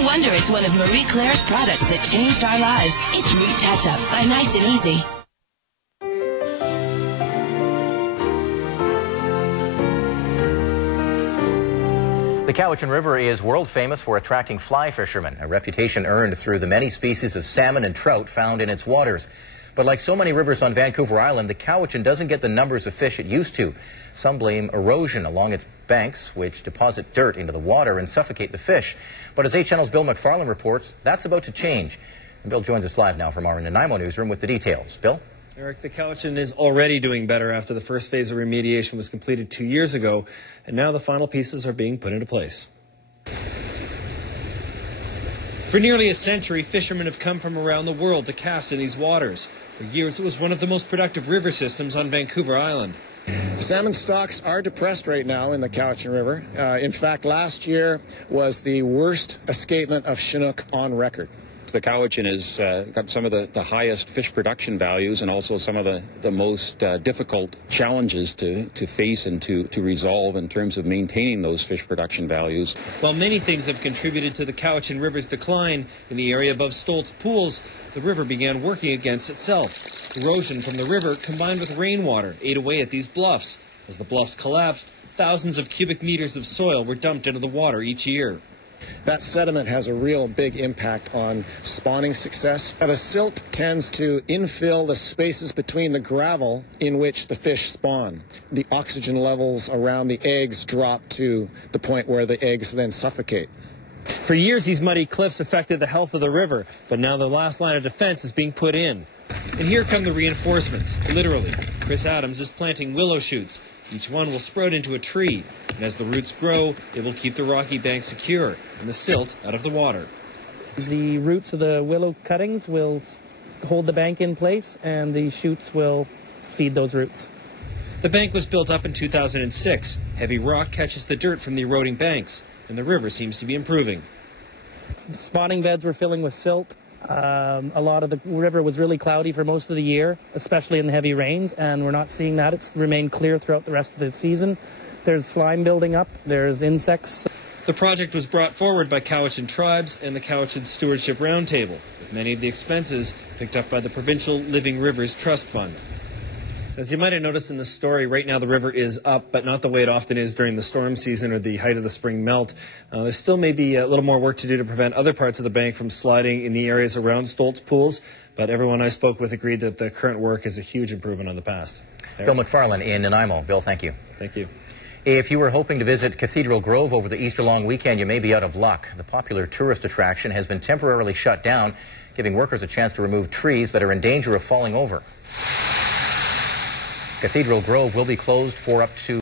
No wonder it's one of Marie Claire's products that changed our lives. It's Root Touch-Up by Nice and Easy. The Cowichan River is world famous for attracting fly fishermen, a reputation earned through the many species of salmon and trout found in its waters. But like so many rivers on Vancouver Island, the Cowichan doesn't get the numbers of fish it used to. Some blame erosion along its banks, which deposit dirt into the water and suffocate the fish. But as 8 Channel's Bill McFarland reports, that's about to change. And Bill joins us live now from our Nanaimo newsroom with the details. Bill? Eric, the Cowichan is already doing better after the first phase of remediation was completed 2 years ago, and now the final pieces are being put into place. For nearly a century, fishermen have come from around the world to cast in these waters. For years, it was one of the most productive river systems on Vancouver Island. Salmon stocks are depressed right now in the Cowichan River. In fact, last year was the worst escapement of Chinook on record. The Cowichan has got some of the highest fish production values and also some of the most difficult challenges to face and to resolve in terms of maintaining those fish production values. While many things have contributed to the Cowichan River's decline, in the area above Stoltz Pools, the river began working against itself. Erosion from the river combined with rainwater ate away at these bluffs. As the bluffs collapsed, thousands of cubic meters of soil were dumped into the water each year. That sediment has a real big impact on spawning success. The silt tends to infill the spaces between the gravel in which the fish spawn. The oxygen levels around the eggs drop to the point where the eggs then suffocate. For years, these muddy cliffs affected the health of the river, but now the last line of defense is being put in. And here come the reinforcements, literally. Chris Adams is planting willow shoots. Each one will sprout into a tree, and as the roots grow, it will keep the rocky bank secure and the silt out of the water. The roots of the willow cuttings will hold the bank in place, and the shoots will feed those roots. The bank was built up in 2006. Heavy rock catches the dirt from the eroding banks, and the river seems to be improving. The spawning beds were filling with silt. A lot of the river was really cloudy for most of the year, especially in the heavy rains, and we're not seeing that. It's remained clear throughout the rest of the season. There's slime building up, there's insects. The project was brought forward by Cowichan Tribes and the Cowichan Stewardship Roundtable, with many of the expenses picked up by the Provincial Living Rivers Trust Fund. As you might have noticed in the story, right now the river is up, but not the way it often is during the storm season or the height of the spring melt. There still may be a little more work to do to prevent other parts of the bank from sliding in the areas around Stoltz Pools, but everyone I spoke with agreed that the current work is a huge improvement on the past. Bill McFarland in Nanaimo. Bill, thank you. Thank you. If you were hoping to visit Cathedral Grove over the Easter long weekend, you may be out of luck. The popular tourist attraction has been temporarily shut down, giving workers a chance to remove trees that are in danger of falling over. Cathedral Grove will be closed for up to